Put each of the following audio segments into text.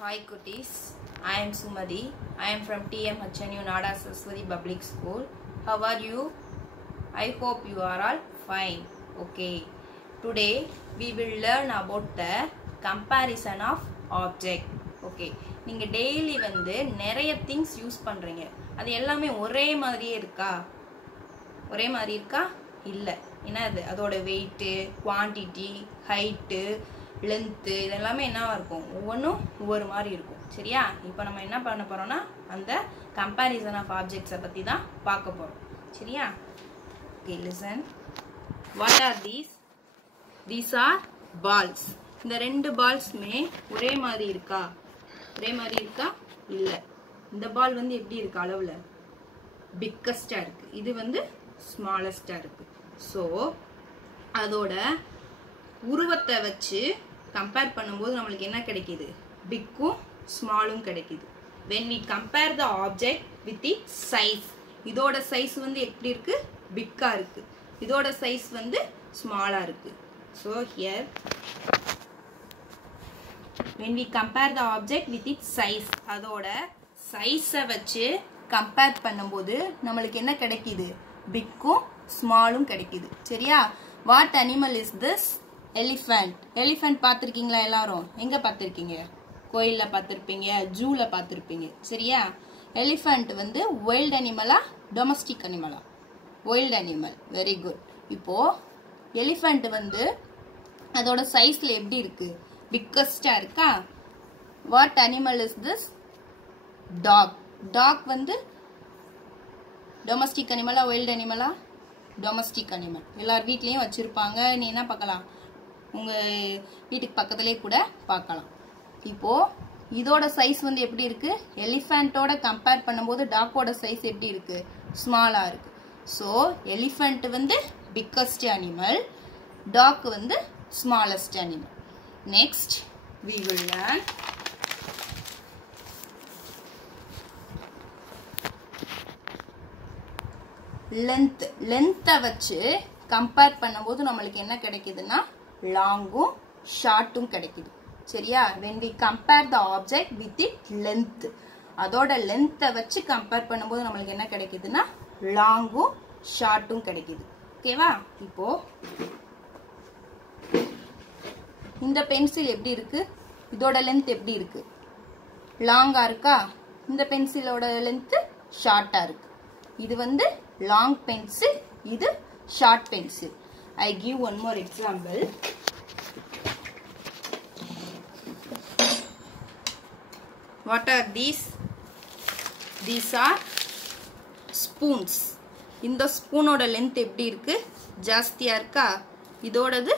Hi Kutis, I am Sumadi. I am from TMHNU Nada Saraswati Public School. How are you? I hope you are all fine. Okay. Today we will learn about the comparison of object. Okay. நீங்க daily வந்து நிறைய things use பண்றீங்க. அது எல்லாமே ஒரே மாதிரியே இருக்கா? ஒரே மாதிரி இருக்கா? இல்ல. என்னது? அதோட weight, quantity, height, length இதெல்லாமே என்னவா இருக்கும்? ஒவ்வொன்றும் ஒவ்வொரு மாதிரி இருக்கும். சரியா? இப்போ நம்ம என்ன பண்ண போறோம்னா அந்த comparison of objects பத்தி தான் பார்க்க போறோம். சரியா? Okay, listen. What are these? These are balls. இந்த ரெண்டு பால்ஸ்மே ஒரே மாதிரி இருக்கா? ஒரே மாதிரி இருக்கா? இல்ல. இந்த பால் வந்து எப்படி இருக்கு அளவுல? பிக்கஸ்டா இருக்கு. இது வந்து ஸ்மாலஸ்டா இருக்கு. சோ அதோட உருவத்தை வச்சு கம்பேர் பண்ணும்போது நமக்கு என்ன கிடைக்குது? பிக்கும் ஸ்மாலும் கிடைக்குது. when we compare the object with its size, இதோட சைஸ் வந்து எப்படி இருக்கு? பிக்கா இருக்கு. இதோட சைஸ் வந்து ஸ்மாலா இருக்கு. so here when we compare the object with its size, அதோட சைஸை வச்சு கம்பேர் பண்ணும்போது நமக்கு என்ன கிடைக்குது? பிக்கும் ஸ்மாலும் கிடைக்குது. சரியா? what animal is this? elephant. elephant பார்த்திருக்கீங்களா எல்லாரும்? எங்க பார்த்திருக்கீங்க? கோயில்ல பார்த்திருப்பீங்க, ஜூல பார்த்திருப்பீங்க. சரியா? elephant வந்து wild animal-ஆ domestic animal-ஆ? wild animal. very good. இப்போ elephant வந்து அதோட சைஸ்ல எப்படி இருக்கு? பிக்கஸ்டா இருக்கா? what animal is this? dog. dog வந்து domestic animal-ஆ wild animal-ஆ? domestic animal. எல்லார் வீட்லயும் வச்சிருப்பாங்க. நீ என்ன பார்க்கலாம்? உங்க வீட்டுக்கு பக்கத்துலயே கூட பார்க்கலாம். இப்போ இதோட சைஸ் வந்து எப்படி இருக்கு? எலிஃபண்டோட கம்பேர் பண்ணும்போது டாக்கோட சைஸ் எப்படி இருக்கு? ஸ்மாலா இருக்கு. சோ எலிஃபண்ட் வந்து பிக்கஸ்ட் அனிமல், டாக் வந்து smallest animal. Next we will learn length. length வச்சு கம்பேர் பண்ணும்போது நமக்கு என்ன கிடைக்குதுன்னா லாங்கும் ஷார்ட்டும் கிடைக்குது. சரியா? when we compare the object with its length, அதோட லென்த்தை வச்சு கம்பேர் பண்ணும்போது நமக்கு என்ன கிடைக்குதுன்னா லாங்கும் ஷார்ட்டும் கிடைக்குது. ஓகேவா? இப்போ இந்த பென்சில் எப்படி இருக்கு? இதோட லென்த் எப்படி இருக்கு? லாங்கா இருக்கா? இந்த பென்சிலோட லென்த் ஷார்ட்டா இருக்கு. இது வந்து long pencil, இது short pencil. I give one more example. What are these? These are spoons. இந்த ஸ்பூனோட லென்த் எப்படி இருக்கு? ஜாஸ்தியா இருக்கா? இதோடது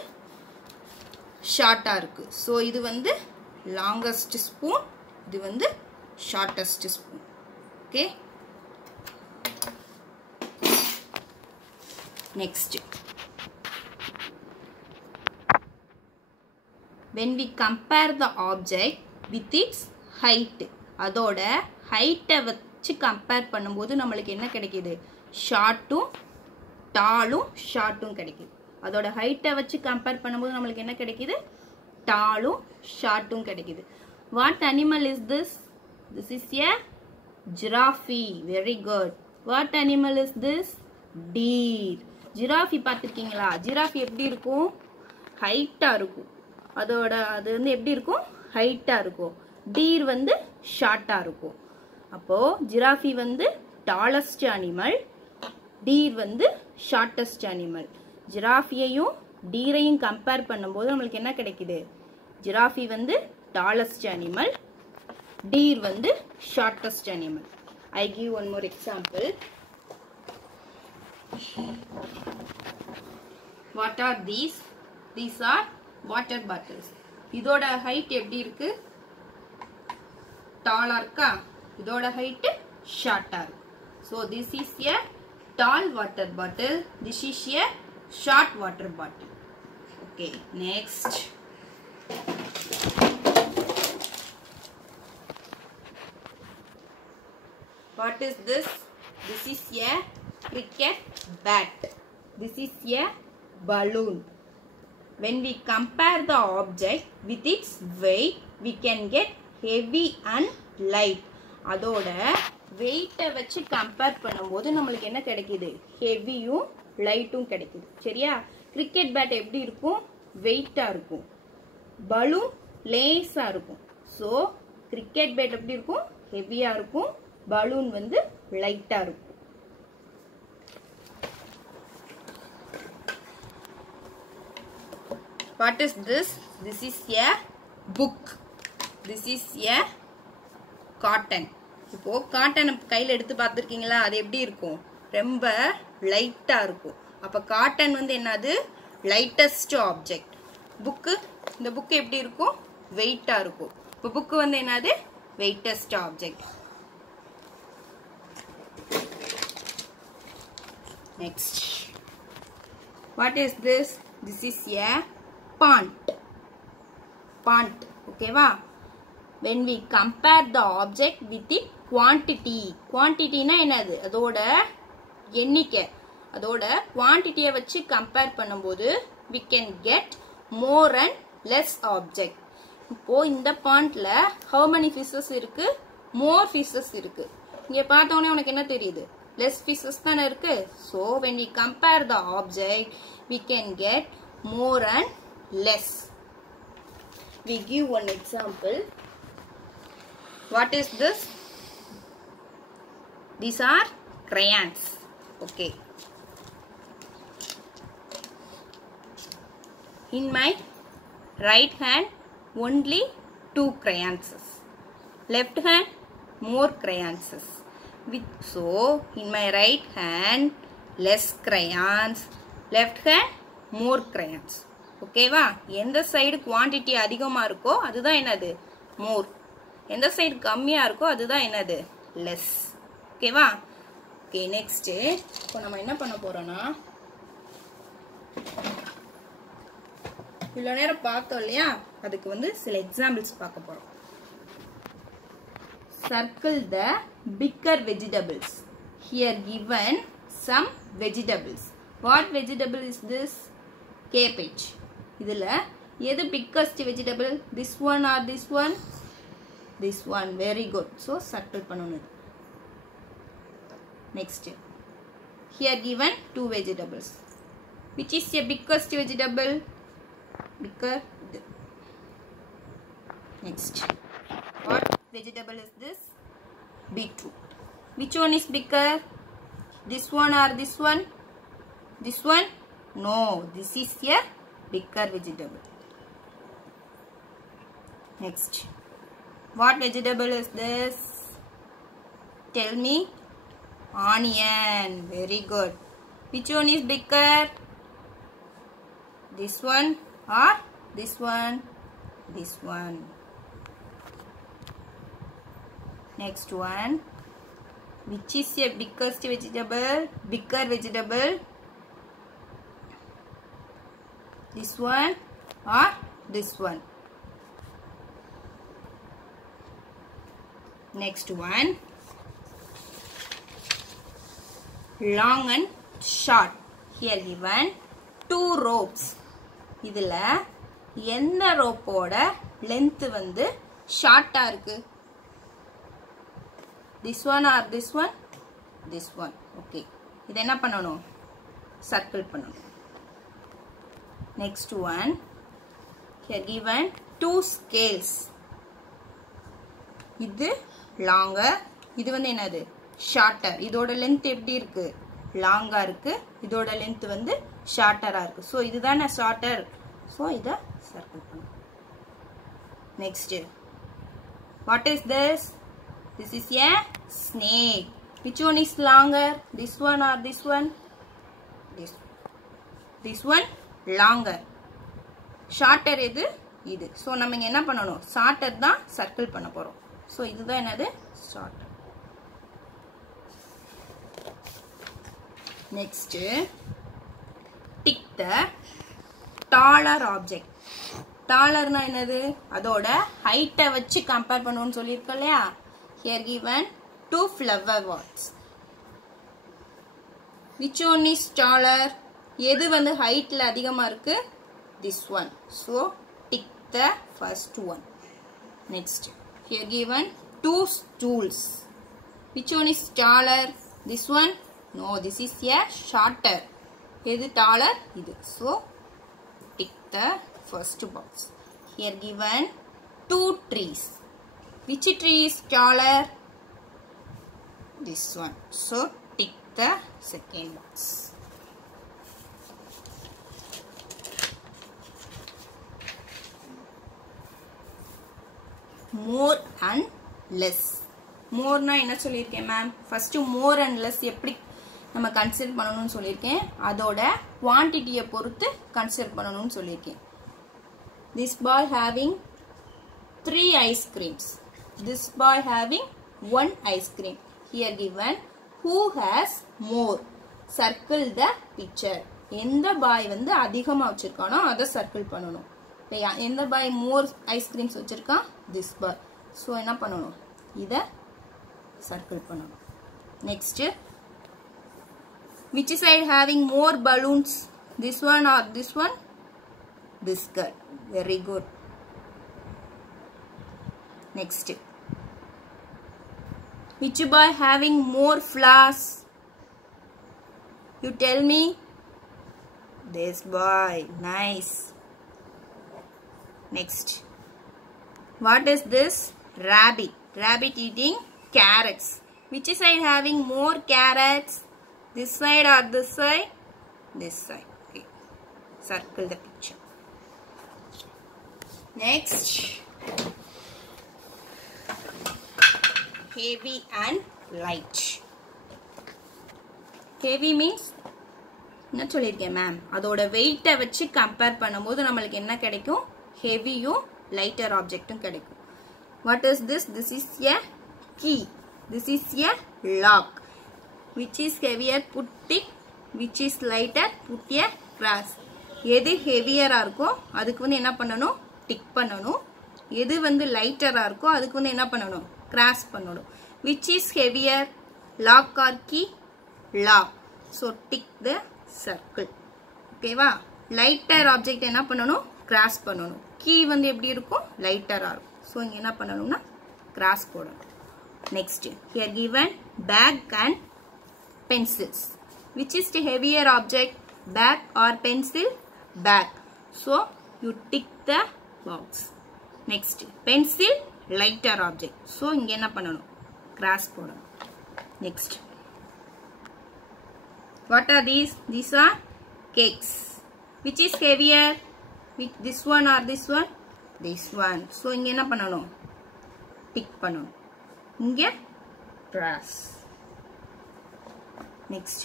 ஷார்ட்டா இருக்கு. சோ இது வந்து லாங்கஸ்ட் ஸ்பூன், இது வந்து shortest spoon. Okay? Next, when we compare the object with its height, அதோட height வச்சு கம்பேர் பண்ணும்போது நமக்கு என்ன கிடைக்குது? ஷார்ட்டும் டாலும் ஷார்ட்டும் கிடைக்குது. அதோட height வச்சு கம்பேர் பண்ணும்போது நமக்கு என்ன கிடைக்குது? டாலும் ஷார்ட்டும் கிடைக்குது. what animal is this? This is a giraffe. very good. what animal is this? deer. ஜிராஃபி பார்த்திருக்கீங்களா? ஜிராஃபி எப்படி இருக்கும்? ஹைட்டா இருக்கும். அதோட அது வந்து எப்படி இருக்கும்? ஹைட்டா இருக்கும். டீர் வந்து ஷார்ட்டா இருக்கும். அப்போ ஜிராஃபி வந்து டாலஸ்ட் அனிமல், டீர் வந்து ஷார்ட்டஸ்ட் அனிமல். ஜிராஃபியையும் டீரையும் கம்பேர் பண்ணும்போது நமக்கு என்ன கிடைக்குது? ஜிராஃபி வந்து டாலஸ்ட் அனிமல், டீர் வந்து shortest animal. I give one more example. What are these? These are water bottles. இதோட height எப்படி இருக்கு? டாலா இருக்கா? இதோட height ஷார்ட்டா இருக்கு. So this is a tall water bottle. This is a short water bottle. Okay, next. What is this? This is a cricket bat. This is a balloon. When we compare the object with its weight, we can get heavy and light. அதோட வெயிட்டை வச்சு compare பண்ணும்போது நம்மளுக்கு என்ன கிடைக்குது? ஹெவியும் லைட்டும் கிடைக்குது. சரியா? கிரிக்கெட் பேட் எப்படி இருக்கும்? வெயிட்டா இருக்கும். பலூன் லேஸா இருக்கும். ஸோ கிரிக்கெட் பேட் எப்படி இருக்கும்? ஹெவியா இருக்கும். பலூன் வந்து லைட்டா இருக்கும். What is this? This is a book. This is a cotton. இப்போ காட்டன் கையில் எடுத்து பார்த்துருக்கீங்களா? அது எப்படி இருக்கும்? ரொம்ப லைட்டா இருக்கும். அப்போ காட்டன் வந்து என்னது? Lightest object. புக்கு, இந்த புக்கு எப்படி இருக்கும்? வெயிட்டா இருக்கும். இப்போ புக்கு வந்து என்னது? வெயிட்டஸ்ட் object. Next. What is this? This is a pond. Pond. Okay va? When we compare the object with the quantity. Quantity na enadhu? Adoda எண்ணிக்கை. அதோட குவான்டிட்டியை வச்சு கம்பேர் பண்ணும்போது we can get more and less object. இப்போ இந்த பாண்ட்ல how many fishes இருக்கு? more fishes இருக்கு. இங்க பார்த்தோனே உனக்கு என்ன தெரியுது? less fishes தான இருக்கு. So when we compare the object we can get more and less. We give one example. What is this? These are crayons. Okay. In my right hand only 2 crayons. Left hand more crayons. So in my right hand less crayons. Left hand more crayons. Okay va? எந்த side quantity அதிகமா இருக்கோ அதுதான் என்னது? more. எந்த side கம்மியா இருக்கோ அதுதான் என்னது? less. Okay va? Okay, next இப்போ நம்ம என்ன பண்ண போறோம்னா இவ்வளவு நேரம் பார்த்தோம் இல்லையா? அதுக்கு வந்து சில எக்ஸாம்பிள்ஸ் பார்க்க போறோம். Circle the bigger vegetables. Here given some vegetables. What vegetable is this? Cabbage. இதுல எது biggest vegetable? This one or this one? This one. Very good. So circle பண்ணனும். Next. Here given 2 vegetables. Which is the biggest vegetable? Bigger. Next. What vegetable is this? Beetroot. Which one is bigger? This one or this one? This one? No. This is a bigger vegetable. Next. What vegetable is this? Tell me. Onion. Very good. Which one is bigger? This one or this one? This one. Next one. Which is a biggest vegetable? Bigger vegetable? This one or this one? Next one. Long and short. Here given 2 ropes. இதுல எந்த ரோப்போட length வந்து ஷார்ட்டா இருக்கு? This one or this one? This one. Okay. இது என்ன பண்ணணும்? Circle பண்ணணும். Next one. Here given 2 scales. இது longer. இது வந்து என்னது? Shorter. இதோட length எப்படி இருக்கு? Longer இருக்கு. இதோட length வந்து shorter-ஆ இருக்கு. So இதுதானே shorter. So இத circle பண்ணணும். Next. What is this? This is a snake. Which one is longer? This one or this one? This one longer. Shorter எது? இது. So நம்ம இங்க என்ன பண்ணணும்? Shorter தான் circle பண்ண போறோம். So இதுதான் என்னது? Shorter. Next. Tick the taller object. Taller na என்னது? அதோட height வச்சு compare பண்ணுவோம்னு சொல்லிருக்கோம் இல்லையா? Here given 2 flower pots. Which one is taller? எது வந்து heightல அதிகமா இருக்கு? This one. So tick the first one. Next. Here given 2 stools. Which one is taller? This one? No, this is a shorter. Is it taller? So tick the first box. Here given 2 trees. Which tree is taller? This one. So tick the second box. More and less. More na enna sollirken ma'am? First more and less eppadi நம்ம consider பண்ணனும்னு சொல்லிருக்கேன். அதோட குவாண்டிட்டியை பொறுத்து consider பண்ணனும்னு சொல்லிருக்கேன். This boy having 3 ice creams. This boy having 1 ice cream. Here given who has more. Circle the picture. எந்த பாய் வந்து அதிகமா வச்சிருக்கானோ அத சர்க்கிள் பண்ணனும். எந்த பாய் more ice creams வச்சிருக்கான்? This boy. So என்ன பண்ணனும்? இத சர்க்கிள் பண்ணனும். Next, which side having more balloons? This one or this one? This girl. Very good. Next, which boy having more flowers? You tell me. This boy. Nice. Next, what is this? Rabbit. Rabbit eating carrots. Which side having more carrots? This side or this side? This side. Okay. Circle the picture. Next, heavy and light. Heavy means என்ன சொல்லிருக்கேன் ma'am? அதோட வெயிட்டை வச்சு compare பண்ணும்போது நமக்கு என்ன கிடைக்கும்? ஹெவியும் lighter ஆப்ஜெக்ட்டும் கிடைக்கும். What is this? This is a key. This is a lock. Which is heavier? Put tick. Which is lighter? Put a cross. எது ஹெவியரா இருக்கோ அதுக்கு வந்து என்ன பண்ணணும்? டிக் பண்ணணும். எது வந்து லைட்டரா இருக்கோ அதுக்கு வந்து என்ன பண்ணணும்? கிராஸ் பண்ணணும். Which is heavier? Lock or key? Lock. So tick the circle. ஓகேவா? லைட்டர் ஆப்ஜெக்ட் என்ன பண்ணணும்? கிராஸ் பண்ணணும். கீ வந்து எப்படி இருக்கும்? லைட்டரா இருக்கும். So இங்க என்ன பண்ணணும்னா கிராஸ் போடணும். Next, here given bag and pencils. Which is the heavier object? Bag or pencil? Bag. So you tick the box. Next, pencil, lighter object. So இங்க என்ன பண்ணணும்? கிராஸ் போடணும். Next, what are these? These are cakes. Which is heavier? With this one or this one? This one. So இங்க என்ன பண்ணணும்? Tick பண்ணணும். இங்க cross. Next,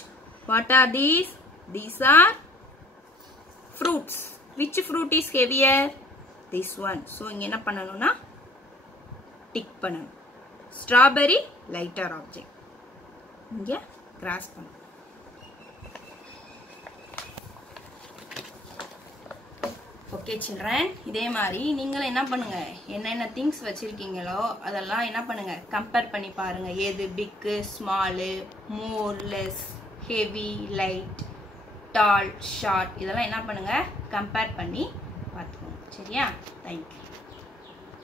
what are these? These are fruits. Which fruit is heavier? This one. So இங்க என்ன பண்ணணும்னா tick பண்ணணும். Strawberry, lighter object. இங்க cross பண்ணணும். ஓகே சில்ட்ரன், இதே மாதிரி நீங்களும் என்ன பண்ணுங்க, என்னென்ன திங்ஸ் வச்சிருக்கீங்களோ அதெல்லாம் என்ன பண்ணுங்க, கம்பேர் பண்ணி பாருங்க. எது பிக்கு, ஸ்மாலு, மோர், லெஸ், ஹெவி, லைட், டால், ஷார்ட், இதெல்லாம் என்ன பண்ணுங்க, கம்பேர் பண்ணி பார்த்துக்கோங்க. சரியா? தேங்க்யூ.